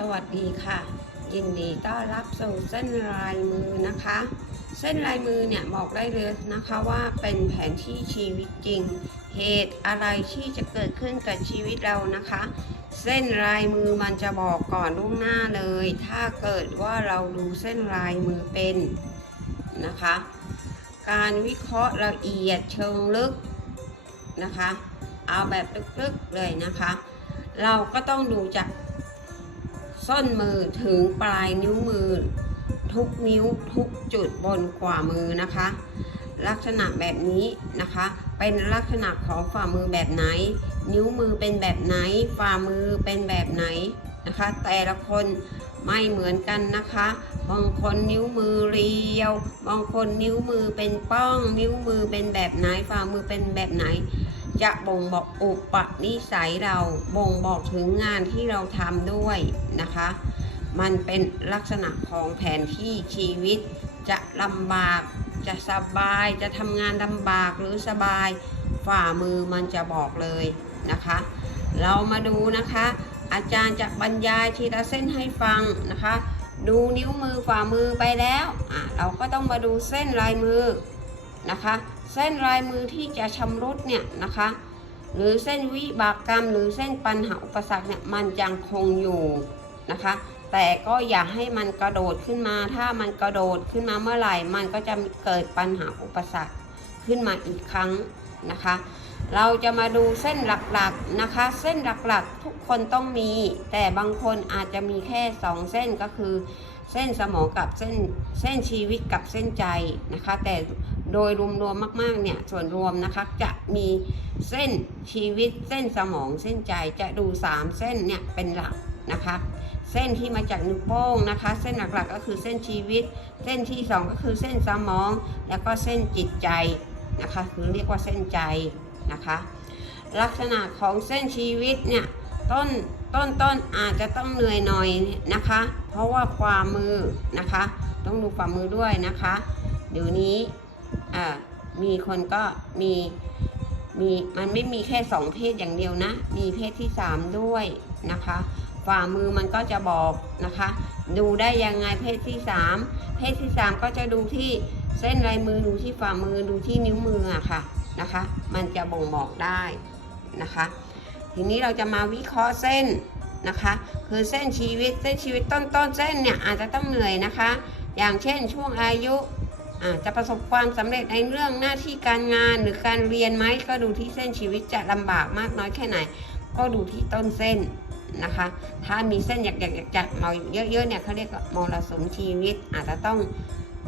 สวัสดีค่ะ ยินดีต้อนรับสู่เส้นลายมือนะคะ เส้นลายมือเนี่ยบอกได้เลยนะคะว่าเป็นแผนที่ชีวิตจริง เหตุอะไรที่จะเกิดขึ้นกับชีวิตเรานะคะ เส้นลายมือมันจะบอกก่อนล่วงหน้าเลย ถ้าเกิดว่าเราดูเส้นลายมือเป็นนะคะ การวิเคราะห์ละเอียดเชิงลึกนะคะ เอาแบบลึกๆเลยนะคะ เราก็ต้องดูจาก ส้นมือถึงปลายนิ้วมือ ทุกนิ้วทุกจุดบนขวามือนะคะ ลักษณะแบบนี้นะคะ เป็นลักษณะของฝ่ามือแบบไหน นิ้วมือเป็นแบบไหน ฝ่ามือเป็นแบบไหนนะคะ แต่ละคนไม่เหมือนกันนะคะบางคนนิ้วมือเรียวบางคนนิ้วมือเป็นป้อง นิ้วมือเป็นแบบไหนฝ่ามือเป็นแบบไหน จะบ่งบอกอุปนิสัยเราบ่งบอกถึงงานที่เราทำด้วยนะคะ มันเป็นลักษณะของแผนที่ชีวิต จะลำบากจะสบายจะทำงานลำบากหรือสบาย ฝ่ามือมันจะบอกเลยนะคะ เรามาดูนะคะ อาจารย์จะบรรยายทีละเส้นให้ฟังนะคะ ดูนิ้วมือฝ่ามือไปแล้วอะเราก็ต้องมาดูเส้นลายมือ นะคะ เส้นลายมือที่จะชำรุดเนี่ยนะคะ หรือเส้นวิบากกรรม หรือเส้นปัญหาอุปสรรคเนี่ยมันยังคงอยู่นะคะ แต่ก็อย่าให้มันกระโดดขึ้นมา ถ้ามันกระโดดขึ้นมาเมื่อไหร่ มันก็จะเกิดปัญหาอุปสรรคขึ้นมาอีกครั้งนะคะ เราจะมาดูเส้นหลักๆนะคะ เส้นหลักๆทุกคนต้องมี แต่บางคนอาจจะมีแค่ 2 เส้นก็คือ เส้นสมองกับเส้นเส้นชีวิตกับเส้นใจนะคะ แต่โดยรวมๆมากๆเนี่ยส่วนรวมนะคะจะมีเส้นชีวิตเส้นสมองเส้นใจจะดู 3 เส้นเนี่ยเป็นหลักนะคะ เส้นที่มาจากนิ้วโป้งนะคะ เส้นหลักๆก็คือเส้นชีวิต เส้นที่ 2 ก็คือเส้นสมอง แล้วก็เส้นจิตใจนะคะคือเรียกว่าเส้นใจนะคะ ลักษณะของเส้นชีวิตเนี่ย ต้นต้นต้นอาจจะต้องเหนื่อยหน่อยนะคะ เพราะว่าความมือนะคะ ต้องดูฝ่ามมือด้วยนะคะ เดี๋ยวนี้มีคนก็มีมีมันไม่มีแค่สองเพศอย่างเดียวนะ มีเพศที่สามด้วยนะคะฝ่ามือมันก็จะบอกนะคะ ดูได้ยังไงเพศที่สามเพศที่สามก็จะดูที่เส้นลายมือดูที่ฝ่ามือดูที่นิ้วมืออะค่ะนะคะ มันจะบ่งบอกได้นะคะ ทีนี้เราจะมาวิเคราะห์เส้นนะคะ คือเส้นชีวิตเส้นชีวิตต้นต้นเส้นเนี่ยอาจจะต้องเหนื่อยนะคะ อย่างเช่นช่วงอายุอาจจะประสบความสำเร็จในเรื่องหน้าที่การงานหรือการเรียนไหมก็ดูที่เส้นชีวิตจะลำบากมากน้อยแค่ไหน ก็ดูที่ต้นเส้นนะคะ ถ้ามีเส้นหยักๆจัดๆมาเยอะๆเนี่ยเขาเรียกมรสุมชีวิตอาจจะต้อง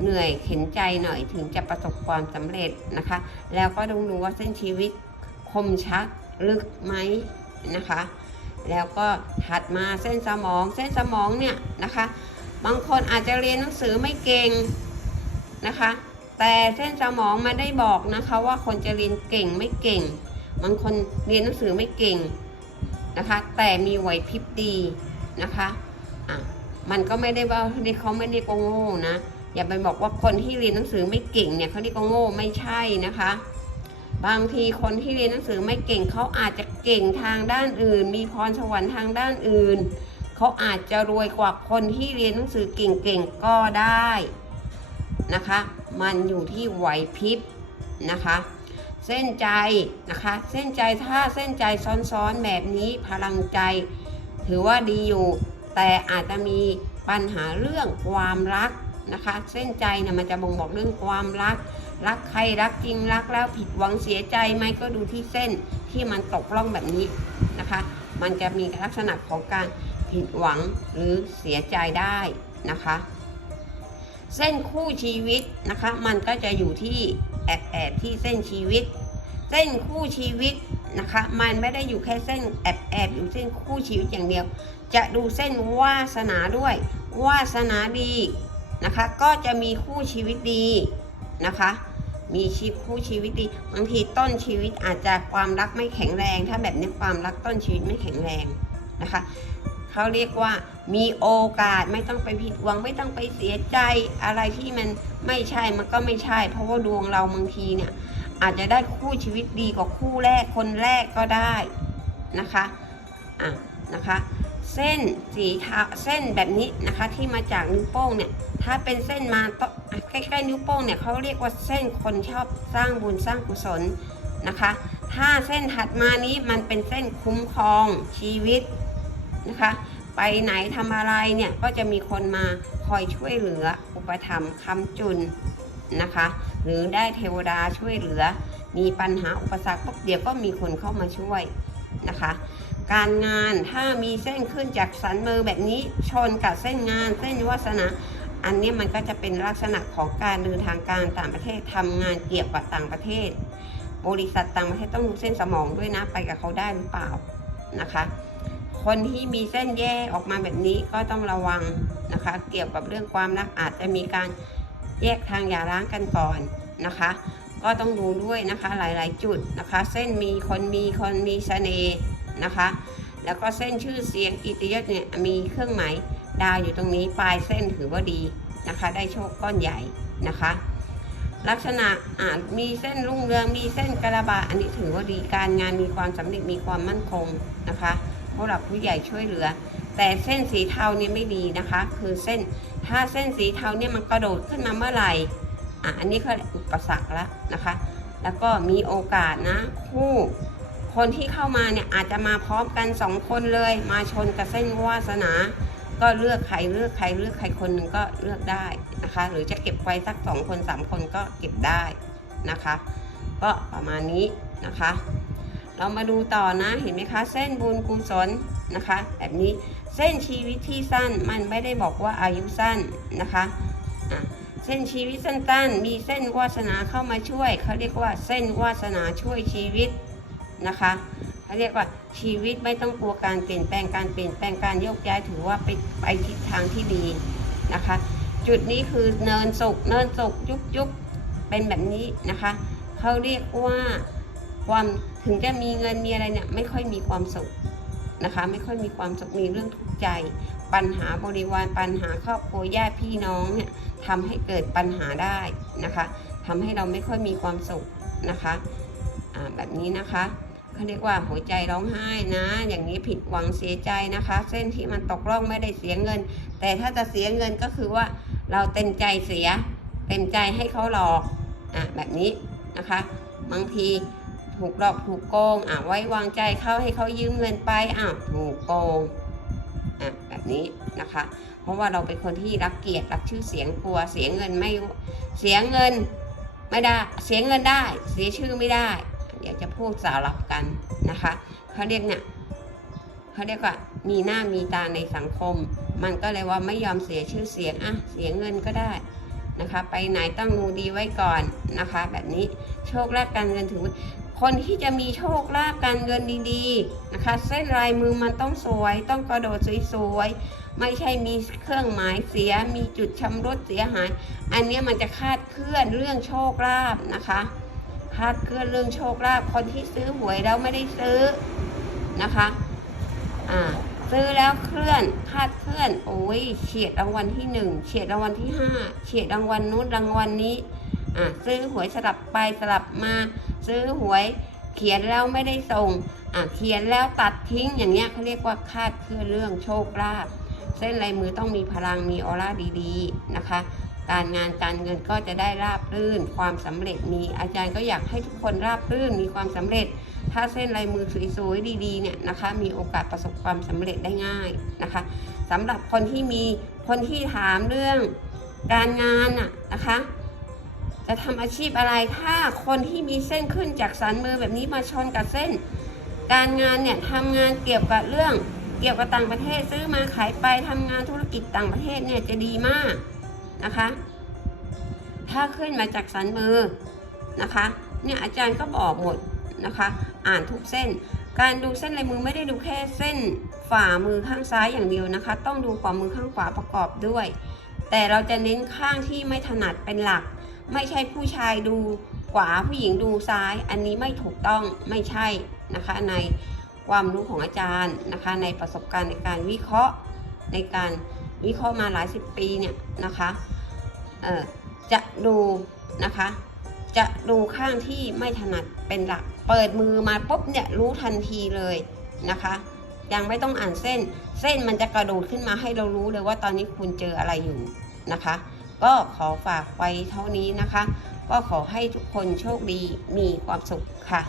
เหนื่อยเข็นใจหน่อยถึงจะประสบความสำเร็จนะคะ แล้วก็ต้องดูว่าเส้นชีวิตคมชัด ลึกไหมนะคะ แล้วก็ถัดมาเส้นสมองเส้นสมองเนี่ยนะคะ บางคนอาจจะเรียนหนังสือไม่เก่งนะคะ แต่เส้นสมองมาได้บอกนะคะ ว่าคนจะเรียนเก่งไม่เก่ง บางคนเรียนหนังสือไม่เก่งนะคะ แต่มีไหวพริบดีนะคะอะมันก็ไม่ได้ว่าเขาไม่ได้โกโง่นะอย่าไปบอกว่าคนที่เรียนหนังสือไม่เก่งเนี่ยเขาเรียกว่าโง่ไม่ใช่นะคะ บางทีคนที่เรียนหนังสือไม่เก่งเขาอาจจะเก่งทางด้านอื่น มีพรสวรรค์ทางด้านอื่น เขาอาจจะรวยกว่าคนที่เรียนหนังสือเก่งๆก็ได้นะคะ มันอยู่ที่ไหวพริบนะคะ เส้นใจนะคะ เส้นใจถ้าเส้นใจซ้อนๆแบบนี้พลังใจ ถือว่าดีอยู่ แต่อาจจะมีปัญหาเรื่องความรักนะคะ เส้นใจเนี่ยมันจะบ่งบอกเรื่องความรัก รักใครรักจริงรักแล้วผิดหวังเสียใจไหมก็ดูที่เส้นที่มันตกล่องแบบนี้นะคะ มันจะมีลักษณะของการผิดหวังหรือเสียใจได้นะคะ เส้นคู่ชีวิตนะคะ มันก็จะอยู่ที่แอบแอบที่เส้นชีวิต เส้นคู่ชีวิตนะคะ มันไม่ได้อยู่แค่เส้นแอบแอบอยู่เส้นคู่ชีวิตอย่างเดียว จะดูเส้นวาสนาด้วยวาสนาดีนะคะ ก็จะมีคู่ชีวิตดีนะคะ มีชีวิตคู่ชีวิตดีบางทีต้นชีวิตอาจจะความรักไม่แข็งแรง ถ้าแบบนี้ความรักต้นชีวิตไม่แข็งแรงนะคะเขาเรียกว่ามีโอกาสไม่ต้องไปผิดหวังไม่ต้องไปเสียใจอะไรที่มันไม่ใช่มันก็ไม่ใช่ เพราะว่าดวงเราบางทีเนี่ยอาจจะได้คู่ชีวิตดีกว่าคู่แรกคนแรกก็ได้นะคะอะนะคะ เส้นสีเทาเส้นแบบนี้นะคะ ที่มาจากนิ้วโป้งเนี่ยถ้าเป็นเส้นมาใกล้ๆนิ้วโป้งเนี่ยเขาเรียกว่าเส้นคนชอบสร้างบุญสร้างกุศลนะคะ ถ้าเส้นถัดมานี้มันเป็นเส้นคุ้มครองชีวิตนะคะ ไปไหนทำอะไรเนี่ยก็จะมีคนมาคอยช่วยเหลืออุปถัมภ์คำจุนนะคะ หรือได้เทวดาช่วยเหลือ มีปัญหาอุปสรรคปุ๊บเดี๋ยวก็มีคนเข้ามาช่วยนะคะ การงานถ้ามีเส้นขึ้นจากสันมือแบบนี้ชนกับเส้นงานเส้นวาสนา อันนี้มันก็จะเป็นลักษณะของการเดินทางการต่างประเทศทำงานเกี่ยวกับต่างประเทศ บริษัทต่างประเทศต้องดูเส้นสมองด้วยนะไปกับเขาได้หรือเปล่านะคะ คนที่มีเส้นแย่ออกมาแบบนี้ก็ต้องระวังนะคะ เกี่ยวกับเรื่องความรักอาจจะมีการแยกทางหย่าร้างกันก่อนนะคะก็ต้องดูด้วยนะคะหลาย ๆ จุดนะคะ เส้นมีคนมีคนมีเสน่ห์ นะคะ แล้วก็เส้นชื่อเสียงกิติยศเนี่ยมีเครื่องหมายดาวอยู่ตรงนี้ปลายเส้นถือว่าดีนะคะ ได้โชคก้อนใหญ่นะคะ ลักษณะอาจมีเส้นรุ่งเรืองมีเส้นกระบะอันนี้ถือว่าดีการงานมีความสำเร็จมีความมั่นคงนะคะผู้หลักผู้ใหญ่ช่วยเหลือ แต่เส้นสีเทาเนี่ยไม่ดีนะคะ คือเส้นถ้าเส้นสีเทาเนี่ยมันกระโดดขึ้นมาเมื่อไหร่อะอันนี้ก็อุปสรรคแล้วนะคะ แล้วก็มีโอกาสนะ คู่ คนที่เข้ามาเนี่ยอาจจะมาพร้อมกันสองคนเลย มาชนกับเส้นวาสนา ก็เลือกใครเลือกใครเลือกใครคนหนึ่งก็เลือกได้นะคะ หรือจะเก็บไว้สักสองคนสามคนก็เก็บได้นะคะ ก็ประมาณนี้นะคะ เรามาดูต่อนะเห็นไหมคะ เส้นบุญกุศลนะคะ แบบนี้เส้นชีวิตที่สั้นมันไม่ได้บอกว่าอายุสั้นนะคะะเส้นชีวิตสั้นๆ มีเส้นวาสนาเข้ามาช่วยเขาเรียกว่าเส้นวาสนาช่วยชีวิต นะคะเขาเรียกว่าชีวิตไม่ต้องกลัวการเปลี่ยนแปลงการเปลี่ยนแปลงการโยกย้ายถือว่าไปไปทิศทางที่ดีนะคะ จุดนี้คือเนินสุกเนินสุกยุบยุบเป็นแบบนี้นะคะเขาเรียกว่าความถึงจะมีเงินมีอะไรเนี่ยไม่ค่อยมีความสุขนะคะไม่ค่อยมีความสุขมีเรื่องทุกข์ใจ ปัญหาบริวารปัญหาครอบครัวญาติพี่น้องเนี่ยทำให้เกิดปัญหาได้นะคะทำให้เราไม่ค่อยมีความสุขนะคะแบบนี้นะคะ เขาเรียกว่าหัวใจร้องไห้นะ อย่างนี้ผิดหวังเสียใจนะคะ เส้นที่มันตกร่องไม่ได้เสียเงิน แต่ถ้าจะเสียเงินก็คือว่าเราเต็มใจเสีย เต็มใจให้เขาหลอกอะแบบนี้นะคะบางทีถูกหลอกถูกโกงอะไว้วางใจเขาให้เขายืมเงินไปอ้าวถูกโกงอะแบบนี้นะคะ เพราะว่าเราเป็นคนที่รักเกียรติรักชื่อเสียงกลัวเสียเงินไม่เสียเงินไม่ได้เสียเงินได้ เสียชื่อไม่ได้ เดี๋ยวจะพูดสารับกันนะคะเขาเรียกเนี่ยเขาเรียกว่ามีหน้ามีตาในสังคม มันก็เลยว่าไม่ยอมเสียชื่อเสียงอะเสียเงินก็ได้นะคะ ไปไหนต้องดูดีไว้ก่อนนะคะ แบบนี้โชคลาภการเงินถือคนที่จะมีโชคลาภการเงินดีๆนะคะ เส้นลายมือมันต้องสวย ต้องกระโดดสวยๆไม่ใช่มีเครื่องหมายเสียมีจุดชำรุดเสียหาย อันนี้มันจะคาดเคลื่อนเรื่องโชคลาภนะคะ คาดเคลื่อนเรื่องโชคลาภคนที่ซื้อหวยแล้วไม่ได้ซื้อนะคะอ่าซื้อแล้วเคลื่อนคาดเคลื่อนโอ้ยเฉียดรางวัลที่หนึ่งเฉียดรางวัลที่ห้าเฉียดรางวัลนู้นรางวัลนี้อ่าซื้อหวยสลับไปสลับมา ซื้อหวยเขียนแล้วไม่ได้ส่งอะเขียนแล้วตัดทิ้งอย่างเงี้ยเขาเรียกว่าคาดเคลื่อนเรื่องโชคลาภเส้นลายมือต้องมีพลังมีออร่าดีๆนะคะ การงานการเงินก็จะได้ราบรื่น ความสำเร็จมีอาจารย์ก็อยากให้ทุกคนราบรื่นมีความสำเร็จ ถ้าเส้นลายมือสวยๆดีๆเนี่ยนะคะมีโอกาสประสบความสำเร็จได้ง่ายนะคะสำหรับคนที่มีคนที่ถามเรื่องการงานน่ะนะคะ จะทำอาชีพอะไรถ้าคนที่มีเส้นขึ้นจากสันมือแบบนี้มาชนกับเส้น การงานเนี่ยทำงานเกี่ยวกับเรื่องเกี่ยวกับต่างประเทศซื้อมาขายไปทำงานธุรกิจต่างประเทศเนี่ยจะดีมาก นะคะ ถ้าขึ้นมาจากสันมือนะคะเนี่ยอาจารย์ก็บอกหมดนะคะ อ่านทุกเส้น การดูเส้นลายมือไม่ได้ดูแค่เส้นฝ่ามือข้างซ้ายอย่างเดียวนะคะ ต้องดูฝ่ามือข้างขวาประกอบด้วย แต่เราจะเน้นข้างที่ไม่ถนัดเป็นหลัก ไม่ใช่ผู้ชายดูขวาผู้หญิงดูซ้าย อันนี้ไม่ถูกต้องไม่ใช่นะคะ ในความรู้ของอาจารย์นะคะ ในประสบการณ์ในการวิเคราะห์ในการ วิเคราะห์มาหลายสิบปีเนี่ยนะคะเอ่อจะดูนะคะ จะดูข้างที่ไม่ถนัดเป็นหลัก เปิดมือมาปุ๊บเนี่ยรู้ทันทีเลยนะคะ ยังไม่ต้องอ่านเส้น เส้นมันจะกระโดดขึ้นมาให้เรารู้เลยว่าตอนนี้คุณเจออะไรอยู่นะคะ ก็ขอฝากไว้เท่านี้นะคะ ก็ขอให้ทุกคนโชคดีมีความสุขค่ะ